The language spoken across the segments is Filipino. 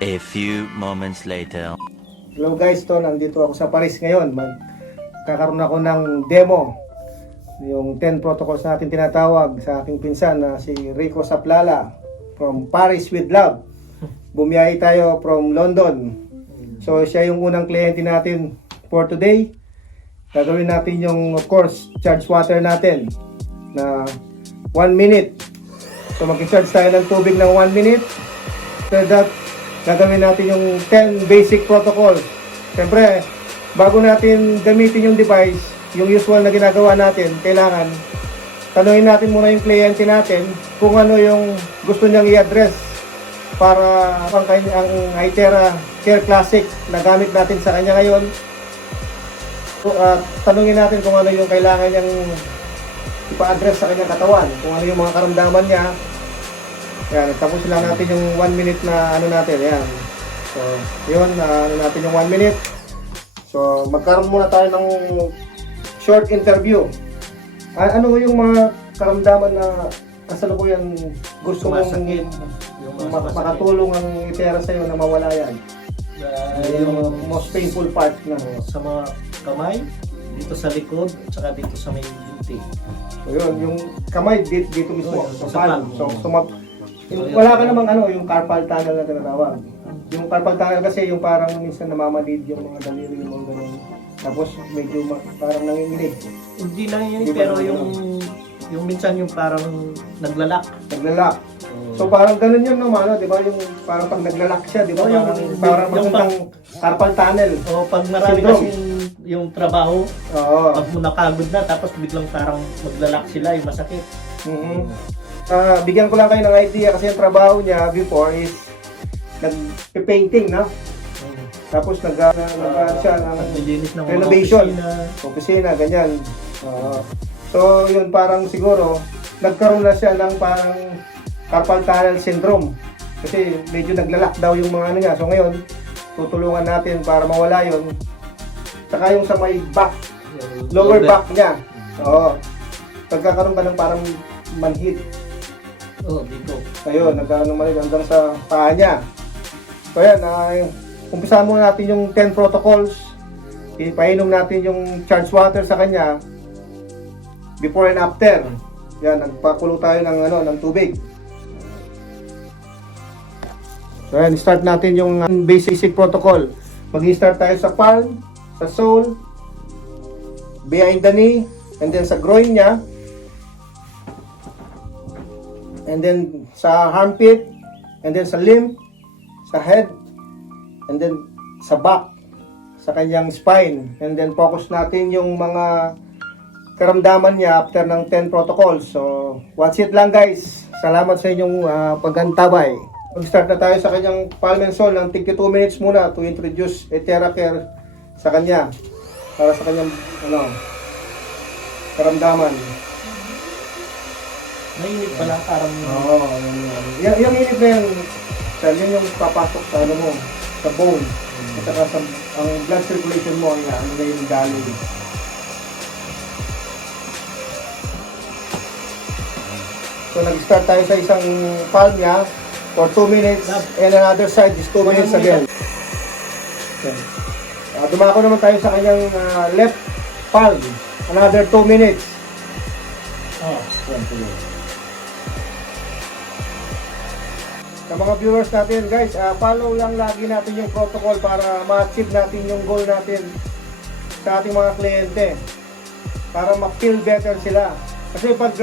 A few moments later. Hello guys, nandito ako sa Paris ngayon. Magkakaroon ako ng demo. Yung 10 protocols natin tinatawag sa aking pinsan na si Rico Saplala from Paris with Love. Bumiyahe tayo from London. So siya yung unang kliyente natin for today. Gagawin natin yung, of course, charge water natin na 1 minute. So mag-charge tayo ng tubig ng 1 minute. After that, gagawin natin yung 10 basic protocols. Siyempre, bago natin gamitin yung device, yung usual na ginagawa natin, kailangan tanungin natin muna yung kliyente natin kung ano yung gusto niyang i-address para ang Hytera Care Classic na gamit natin sa kanya ngayon. Tanungin natin kung ano yung kailangan niyang ipa-address sa kanyang katawan, kung ano yung mga karamdaman niya. Yan, tapos lang natin yung 1 minute na ano natin, yan. So, yun, ano natin yung 1 minute. So, magkaroon muna tayo ng short interview. Ano yung mga karamdaman na kasalukuyan gusto mong makatulong ang Hytera sa'yo na mawala yan? Yung most painful part na sa mga kamay, dito sa likod, at saka dito sa may binti. So, yun, yung kamay dito mismo, sa sa palm. palm. Wala ka namang yung carpal tunnel na tinatawag. Yung carpal tunnel kasi yung parang minsan namamalid yung mga daliri, yung mga ganun. Tapos medyo parang nanginginig. Hindi lang yun, pero yung minsan yung parang naglalak. Naglalak. So parang ganun yun naman, di ba? Yung parang pag naglalak siya, di ba? Parang magandang carpal tunnel. O pag marami Syndrome. kasi yung trabaho, Oo. pag napagod na, tapos biglang parang maglalak sila, yung masakit. Bigyan ko lang kayo ng idea kasi yung trabaho niya before is nag-painting, no? Tapos siya ng Naglilinis ng mga renovation, opisina. opisina, ganyan. So yun parang siguro nagkaroon na siya ng parang carpal tunnel syndrome kasi medyo naglalak daw yung mga ano niya. So ngayon tutulungan natin para mawala yun. Saka yung sa may back, lower back niya. Oo. Pagkakaroon ka ng parang manhid. Dito. Ayun, nagkaroon ng manhid hanggang sa paa niya. So yan, umpisahan muna natin yung 10 protocols. Ipainom natin yung charge water sa kanya before and after. Yan, nagpakulo tayo ng tubig. So yan, start natin yung basic protocol. Mag-start tayo sa palm, sa sole, behind the knee, and then sa groin niya, and then sa armpit, and then sa limb, sa head, and then sa back, sa kanyang spine, and then focus natin yung mga karamdaman niya after ng 10 protocols. So, watch it lang guys. Salamat sa inyong paggantabay. Mag-start na tayo sa kanyang palm and sole ng tig 2 minutes muna to introduce Hytera Care sa kanya. Para sa kanyang karamdaman. Mainit pala, parang Yung init na yun yung papasok sa mo, sa bone. At saka ang blood circulation mo, na yung daloy. So nag-start tayo sa isang palm niya for 2 minutes and another side is 2 minutes again. Dumako naman tayo sa kanyang left palm, another 2 minutes. Sa mga viewers natin guys, follow lang lagi natin yung protocol para ma-achieve natin yung goal natin sa ating mga kliyente. Para ma-feel better sila. Kasi pag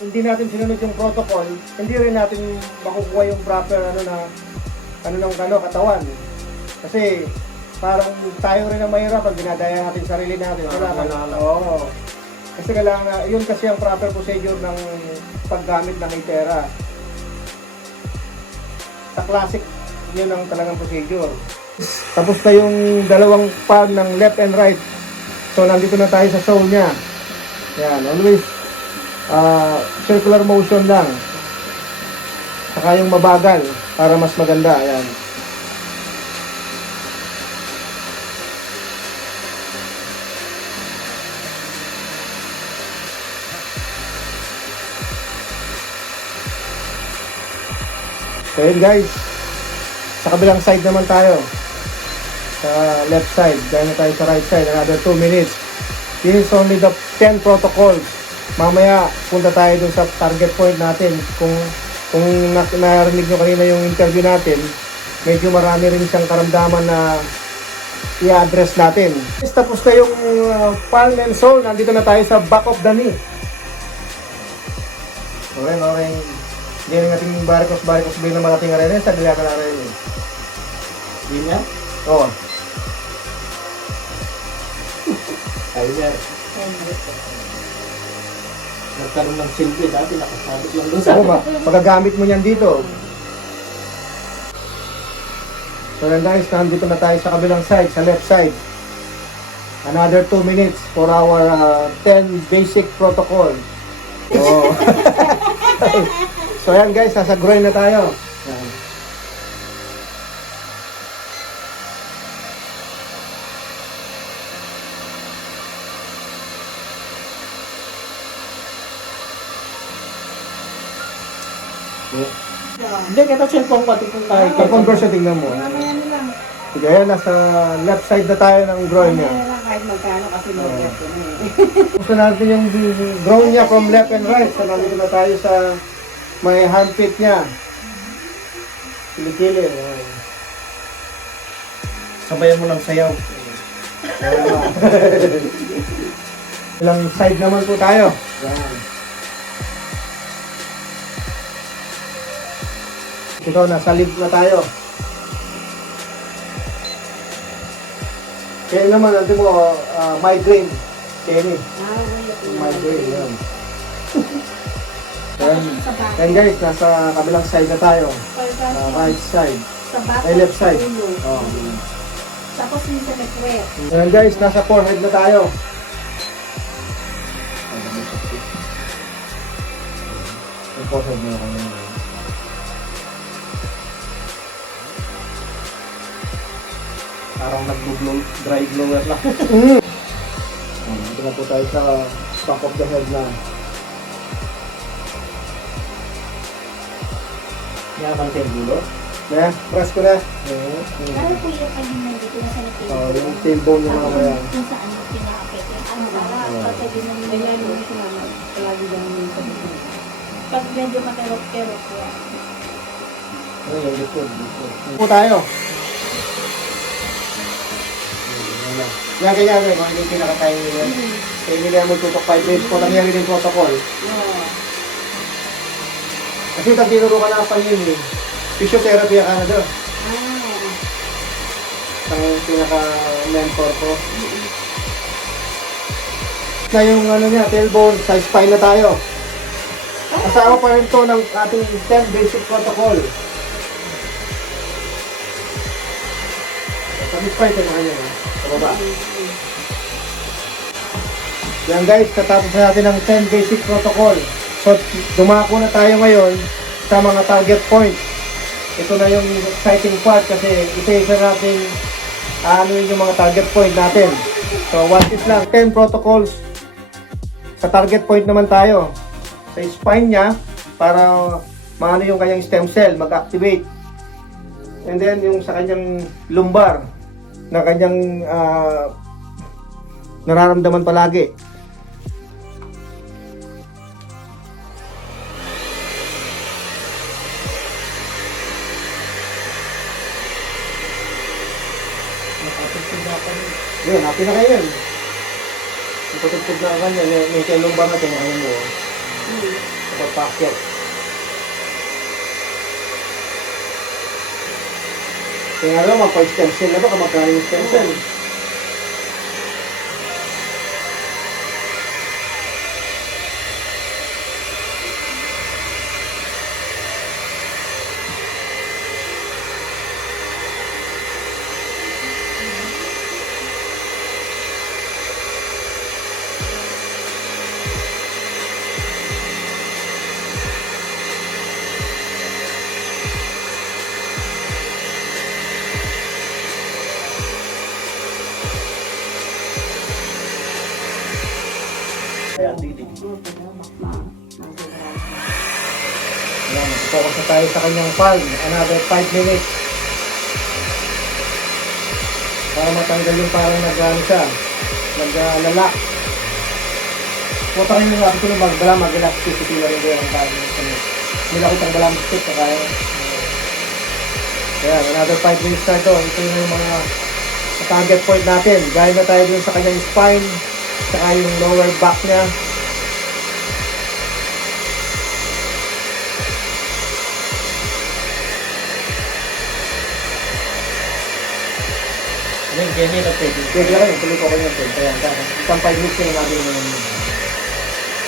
hindi natin sinunod yung protocol, hindi rin natin makukuha yung proper katawan. Kasi parang tayo rin ang mahirap pag dinadaya natin sarili natin. Oo. Kasi kailangan, yun kasi ang proper procedure ng paggamit ng Hytera. Sa classic, yun ang talagang procedure. Tapos na yung dalawang palm ng left and right. So nandito na tayo sa sole niya. Yan, always circular motion lang. Saka yung mabagal para mas maganda. Yan. So yun guys, Sa kabilang side naman tayo. Sa left side. Dahil na tayo sa right side. Another 2 minutes. This is only the 10 protocols. Mamaya, punta tayo dun sa target point natin. Kung narinig nyo kanina yung interview natin, medyo marami rin siyang karamdaman na i-address natin. Tapos na yung palm and sole. Nandito na tayo sa back of the knee. Okay. Hindi na natin varicose vein na malating rin. Sa gaya ka na rin. Hindi na? Oo. Timer. Nagkaroon ng silbi. Dati nakasabit lang doon Ano ba? Pagagamit mo niyan dito. So yan guys, nandito na tayo sa kabilang side, sa left side. Another 2 minutes for our 10 basic protocol. Oh. So yan guys, nasa groin na tayo. Yan. Hindi, kita cellphone ko. Tingnan tayo. Ang conversion, tingnan mo. Mamaya na lang. Sige, yan, nasa left side na tayo ng groin niya. Mamaya na lang kahit magkano kasi mag-get ko na eh. Gusto natin yung groin niya from left and right. So nandito na tayo sa may handpit niya. Kilikili. Ayan. Sabayan mo lang sayaw. Ilang side naman po tayo. Yan. Ito, nasa lip na tayo. Kaya naman, natin mo, migraine. Kenny. Migraine, yan. Yan guys, nasa kabilang side na tayo. Right side. Ay, left side. Oh. Tapos yung sa nekwet. Yan guys, nasa forehead na tayo. Yung forehead na kanina. Parang nag-blow, dry blower lang. Dito na po tayo sa back of the head na. Yaman kayo gulo. Kaya, press ko na. Ano po yung kanina dito na sa nekwet? Oh, yung tailbone yung mamaya. Kung saan mo pinakapit yung ano para pati din namin nila yung sinama. Palagi lang yung sa likod. Pag medyo makerok-kerok yan. Ano yung likod? Po tayo. Yan, ganyan. Mga hindi pinaka-time nila. Kaya hindi na magtutok 5 days po. Nangyari din protocol. Yeah. Kasi tagtinuro ka na pa yun eh. Physiotherapy ka na doon. Ang pinaka-mentor ko. Na yung ano niya, tailbone, sa spine na tayo. Kasama pa rin to ng ating 10 basic protocol. Sa spine tayo kanya. Sa baba. Yan guys, katapos na natin ng 10 basic protocol. So, dumako na tayo ngayon sa mga target points. Ito na yung exciting part kasi isa-isa natin ano yung mga target point natin. So, watch this lang. 10 protocols. Sa target point naman tayo. Sa spine niya, para maano yung kanyang stem cell, mag-activate. And then, yung sa kanyang lumbar, na kanyang nararamdaman palagi. Yun, happy na kayo yun. Patugtog na kanya, may kailong ba natin, ano mo, kapag packet. Kaya nga lang, magpa-stem cell na ba, kamagkano yung stem cell? Kaya titig. Ayan, focus na tayo sa kanyang palm. Another 5 minutes. Para matanggal yung parang nag-ano siya, nag-lalak. Putakin yung natin ko yung mag-elasticity na rin doon ang kaya. Nilakot ang balang stick na kaya. Ayan, another 5 minutes na ito. Ito yung mga target point natin. Gaya na tayo dun sa kanyang spine, saka yung lower back niya. Ano yung Jenny na pwede? Pwede rin, tuloy ko kayo natin. Kaya, isang 5 minutes na natin yung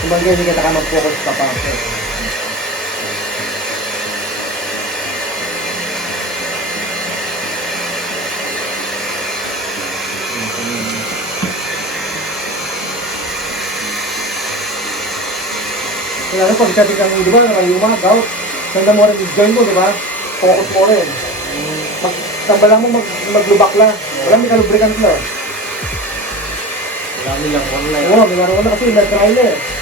kumbaga hindi kita ka mag-focus ka pa. Kaya ano, pag sabi kang, di ba, nakayuma, gout, nanda mo rin yung joint mo, di ba? Focus mo rin. Magtambalang mo, maglubak lang. Walang may kalubrikant na. Wala nilang online. Oo, may naroon na kasi, nag-try na eh.